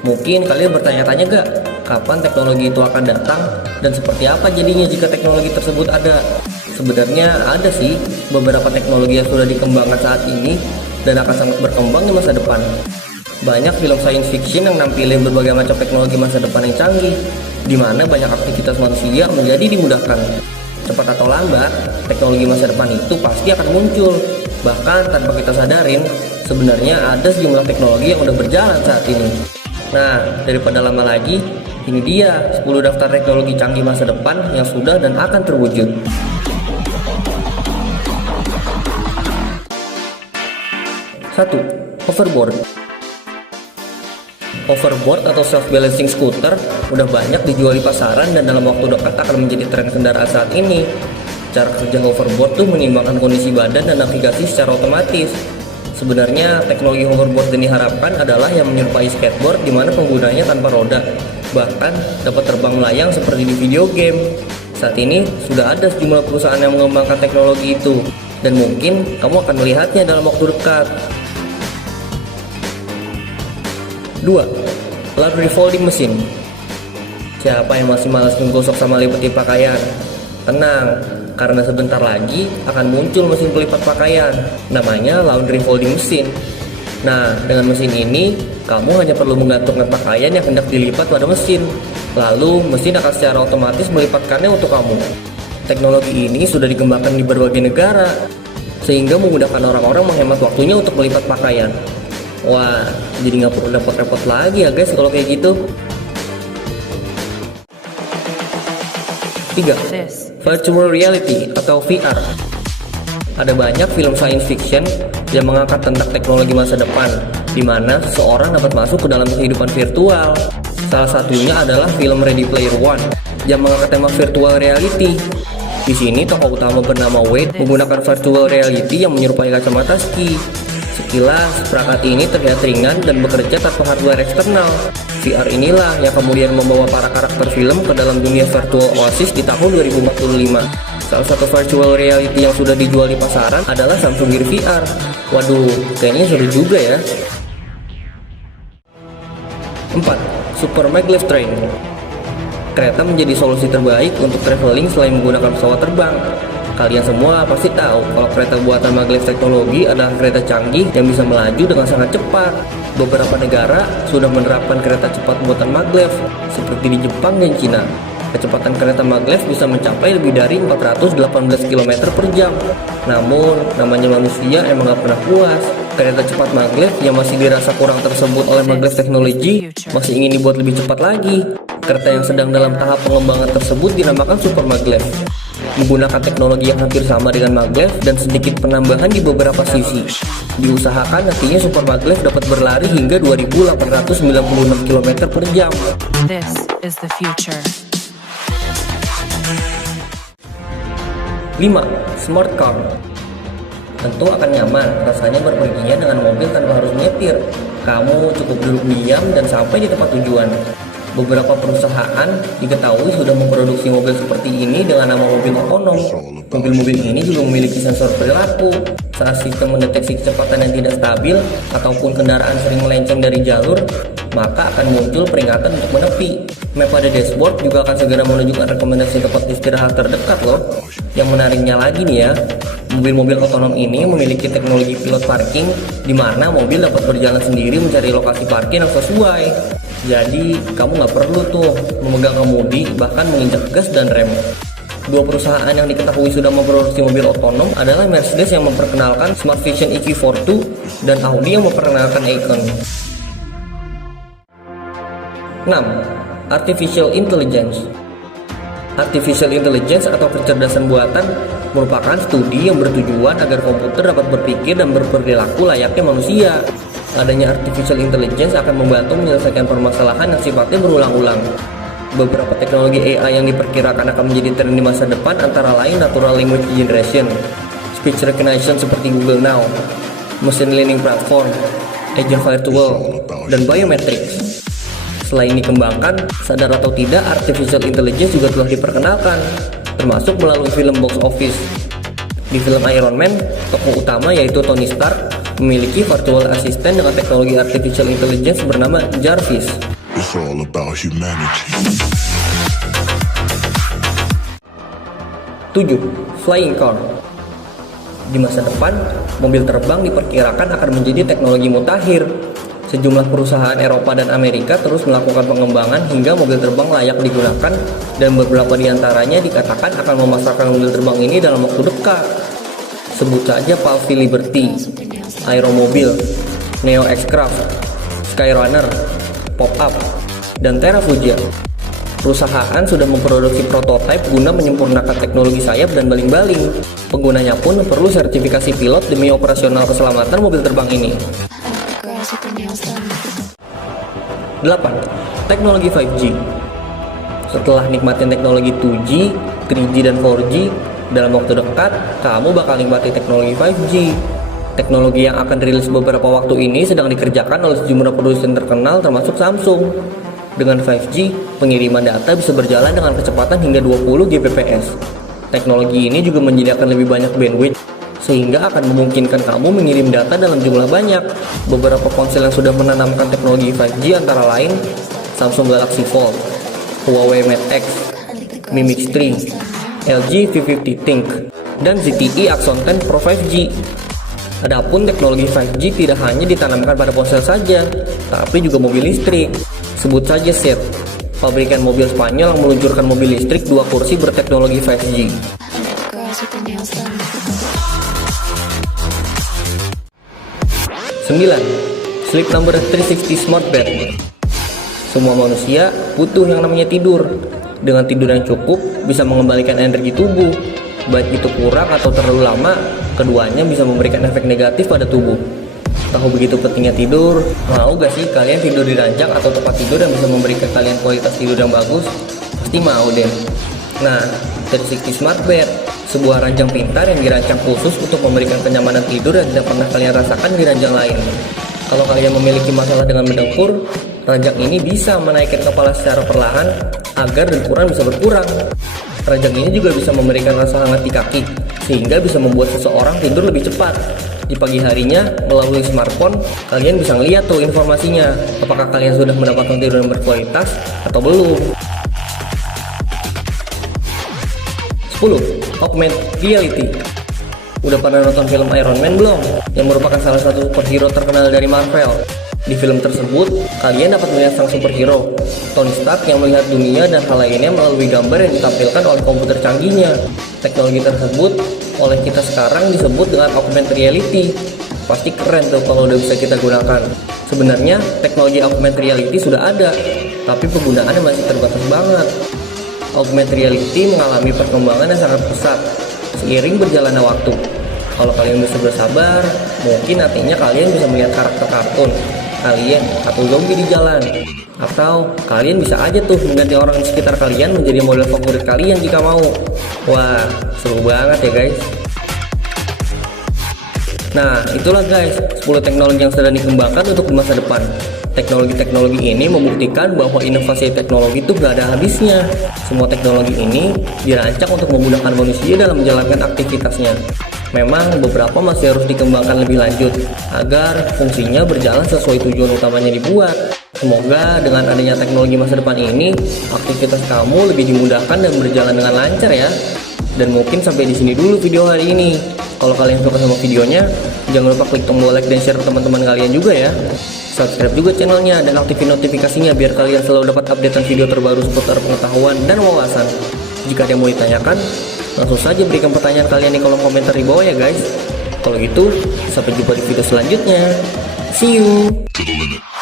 Mungkin kalian bertanya-tanya gak, kapan teknologi itu akan datang dan seperti apa jadinya jika teknologi tersebut ada? Sebenarnya ada sih beberapa teknologi yang sudah dikembangkan saat ini dan akan sangat berkembang di masa depan. Banyak film science fiction yang nampilin berbagai macam teknologi masa depan yang canggih, di mana banyak aktivitas manusia menjadi dimudahkan. Cepat atau lambat, teknologi masa depan itu pasti akan muncul. Bahkan tanpa kita sadarin, sebenarnya ada sejumlah teknologi yang udah berjalan saat ini. Nah, daripada lama lagi, ini dia 10 daftar teknologi canggih masa depan yang sudah dan akan terwujud. 1. Hoverboard. Hoverboard atau self-balancing scooter udah banyak dijual di pasaran dan dalam waktu dekat akan menjadi tren kendaraan saat ini. Cara kerja hoverboard tuh menyeimbangkan kondisi badan dan navigasi secara otomatis. Sebenarnya teknologi hoverboard yang diharapkan adalah yang menyerupai skateboard di mana penggunanya tanpa roda, bahkan dapat terbang melayang seperti di video game. Saat ini sudah ada sejumlah perusahaan yang mengembangkan teknologi itu, dan mungkin kamu akan melihatnya dalam waktu dekat. 2. Laundry folding machine. Siapa yang masih malas menggosok sama lipetin pakaian? Tenang, karena sebentar lagi akan muncul mesin pelipat pakaian, namanya laundry folding machine. Nah, dengan mesin ini, kamu hanya perlu menggantungkan pakaian yang hendak dilipat pada mesin. Lalu, mesin akan secara otomatis melipatkannya untuk kamu. Teknologi ini sudah dikembangkan di berbagai negara, sehingga memudahkan orang-orang menghemat waktunya untuk melipat pakaian. Wah, jadi nggak perlu repot-repot lagi ya guys kalau kayak gitu. 3. Virtual reality atau VR. Ada banyak film science fiction yang mengangkat tentang teknologi masa depan, di mana seseorang dapat masuk ke dalam kehidupan virtual. Salah satunya adalah film Ready Player One yang mengangkat tema virtual reality. Di sini tokoh utama bernama Wade menggunakan virtual reality yang menyerupai kacamata ski. Sekilas, perangkat ini terlihat ringan dan bekerja tanpa hardware eksternal. VR inilah yang kemudian membawa para karakter film ke dalam dunia virtual Oasis di tahun 2045. Salah satu virtual reality yang sudah dijual di pasaran adalah Samsung Gear VR. Waduh, kayaknya seru juga ya. 4. Super Maglev Train. Kereta menjadi solusi terbaik untuk traveling selain menggunakan pesawat terbang. Kalian semua pasti tahu kalau kereta buatan maglev teknologi adalah kereta canggih yang bisa melaju dengan sangat cepat. Beberapa negara sudah menerapkan kereta cepat buatan maglev, seperti di Jepang dan Cina. Kecepatan kereta maglev bisa mencapai lebih dari 418 km per jam. Namun, namanya manusia emang gak pernah puas. Kereta cepat maglev yang masih dirasa kurang tersebut oleh maglev teknologi masih ingin dibuat lebih cepat lagi. Kereta yang sedang dalam tahap pengembangan tersebut dinamakan super maglev, menggunakan teknologi yang hampir sama dengan maglev dan sedikit penambahan di beberapa sisi. Diusahakan nantinya super maglev dapat berlari hingga 2.896 km per jam. This is the future. 5. Smart car. Tentu akan nyaman rasanya berpergian dengan mobil tanpa harus menyetir. Kamu cukup duduk diam dan sampai di tempat tujuan. Beberapa perusahaan diketahui sudah memproduksi mobil seperti ini dengan nama mobil otonom. Mobil-mobil ini juga memiliki sensor perilaku. Saat sistem mendeteksi kecepatan yang tidak stabil ataupun kendaraan sering melenceng dari jalur, maka akan muncul peringatan untuk menepi. Map pada dashboard juga akan segera menunjukkan rekomendasi tempat istirahat terdekat loh. Yang menariknya lagi nih ya, mobil-mobil otonom ini memiliki teknologi pilot parking, di mana mobil dapat berjalan sendiri mencari lokasi parkir yang sesuai. Jadi kamu nggak perlu tuh memegang kemudi, bahkan menginjak gas dan rem. Dua perusahaan yang diketahui sudah memproduksi mobil otonom adalah Mercedes yang memperkenalkan Smart Vision EQ42 dan Audi yang memperkenalkan Icon. 6. Artificial Intelligence. Artificial Intelligence atau kecerdasan buatan merupakan studi yang bertujuan agar komputer dapat berpikir dan berperilaku layaknya manusia. Adanya artificial intelligence akan membantu menyelesaikan permasalahan yang sifatnya berulang-ulang. Beberapa teknologi AI yang diperkirakan akan menjadi tren di masa depan antara lain natural language generation, speech recognition seperti Google Now, machine learning platform, agent virtual, dan biometrics. Selain dikembangkan, sadar atau tidak artificial intelligence juga telah diperkenalkan, termasuk melalui film box office. Di film Iron Man, tokoh utama yaitu Tony Stark memiliki virtual assistant dengan teknologi artificial intelligence bernama Jarvis. It's all about humanity. 7. Flying car. Di masa depan, mobil terbang diperkirakan akan menjadi teknologi mutakhir. Sejumlah perusahaan Eropa dan Amerika terus melakukan pengembangan hingga mobil terbang layak digunakan, dan beberapa di antaranya dikatakan akan memasarkan mobil terbang ini dalam waktu dekat. Sebut saja Palfy Liberty, Aeromobil, Neo X-Craft, Skyrunner, Pop-Up, dan Terrafugia. Perusahaan sudah memproduksi prototipe guna menyempurnakan teknologi sayap dan baling-baling. Penggunanya pun perlu sertifikasi pilot demi operasional keselamatan mobil terbang ini. 8. Teknologi 5G. Setelah nikmatin teknologi 2G, 3G, dan 4G, dalam waktu dekat, kamu bakal nikmati teknologi 5G. Teknologi yang akan rilis beberapa waktu ini sedang dikerjakan oleh sejumlah produsen terkenal termasuk Samsung. Dengan 5G, pengiriman data bisa berjalan dengan kecepatan hingga 20 Gbps. Teknologi ini juga menyediakan lebih banyak bandwidth, sehingga akan memungkinkan kamu mengirim data dalam jumlah banyak. Beberapa ponsel yang sudah menanamkan teknologi 5G antara lain Samsung Galaxy Fold, Huawei Mate X, Mi Mix 3, LG V50 Think, dan ZTE Axon 10 Pro 5G. Adapun teknologi 5G tidak hanya ditanamkan pada ponsel saja, tapi juga mobil listrik. Sebut saja Seat, pabrikan mobil Spanyol yang meluncurkan mobil listrik 2 kursi berteknologi 5G. 9. Sleep Number 360 Smart Bed. Semua manusia butuh yang namanya tidur. Dengan tidur yang cukup, bisa mengembalikan energi tubuh. Baik itu kurang atau terlalu lama, keduanya bisa memberikan efek negatif pada tubuh. Tahu begitu pentingnya tidur? Mau gak sih kalian tidur di ranjang atau tempat tidur yang bisa memberikan kalian kualitas tidur yang bagus? Pasti mau deh. Nah, 360 Smart Bed, sebuah ranjang pintar yang dirancang khusus untuk memberikan kenyamanan tidur yang tidak pernah kalian rasakan di ranjang lain. Kalau kalian memiliki masalah dengan mendengkur, ranjang ini bisa menaikkan kepala secara perlahan agar dengkuran bisa berkurang. Ranjang ini juga bisa memberikan rasa hangat di kaki, sehingga bisa membuat seseorang tidur lebih cepat. Di pagi harinya, melalui smartphone, kalian bisa ngeliat tuh informasinya, apakah kalian sudah mendapatkan tidur yang berkualitas atau belum. 10. Augmented Reality. Udah pernah nonton film Iron Man belum? Yang merupakan salah satu superhero terkenal dari Marvel. Di film tersebut, kalian dapat melihat sang superhero, Tony Stark, yang melihat dunia dan hal lainnya melalui gambar yang ditampilkan oleh komputer canggihnya. Teknologi tersebut oleh kita sekarang disebut dengan augmented reality. Pasti keren tuh kalau udah bisa kita gunakan. Sebenarnya teknologi augmented reality sudah ada, tapi penggunaannya masih terbatas banget. Augmented reality mengalami perkembangan yang sangat pesat seiring berjalannya waktu. Kalau kalian bisa bersabar, mungkin nantinya kalian bisa melihat karakter kartun kalian atau zombie di jalan. Atau kalian bisa aja tuh mengganti orang di sekitar kalian menjadi model favorit kalian jika mau. Wah, seru banget ya guys. Nah, itulah guys 10 teknologi yang sedang dikembangkan untuk di masa depan. Teknologi-teknologi ini membuktikan bahwa inovasi teknologi itu gak ada habisnya. Semua teknologi ini dirancang untuk memudahkan manusia dalam menjalankan aktivitasnya. Memang beberapa masih harus dikembangkan lebih lanjut agar fungsinya berjalan sesuai tujuan utamanya dibuat. Semoga dengan adanya teknologi masa depan ini, aktivitas kamu lebih dimudahkan dan berjalan dengan lancar ya. Dan mungkin sampai di sini dulu video hari ini. Kalau kalian suka sama videonya, jangan lupa klik tombol like dan share ke teman-teman kalian juga ya. Subscribe juga channelnya dan aktifin notifikasinya biar kalian selalu dapat updatean video terbaru seputar pengetahuan dan wawasan. Jika ada yang mau ditanyakan, langsung saja berikan pertanyaan kalian di kolom komentar di bawah ya guys. Kalau gitu, sampai jumpa di video selanjutnya. See you! To the limit.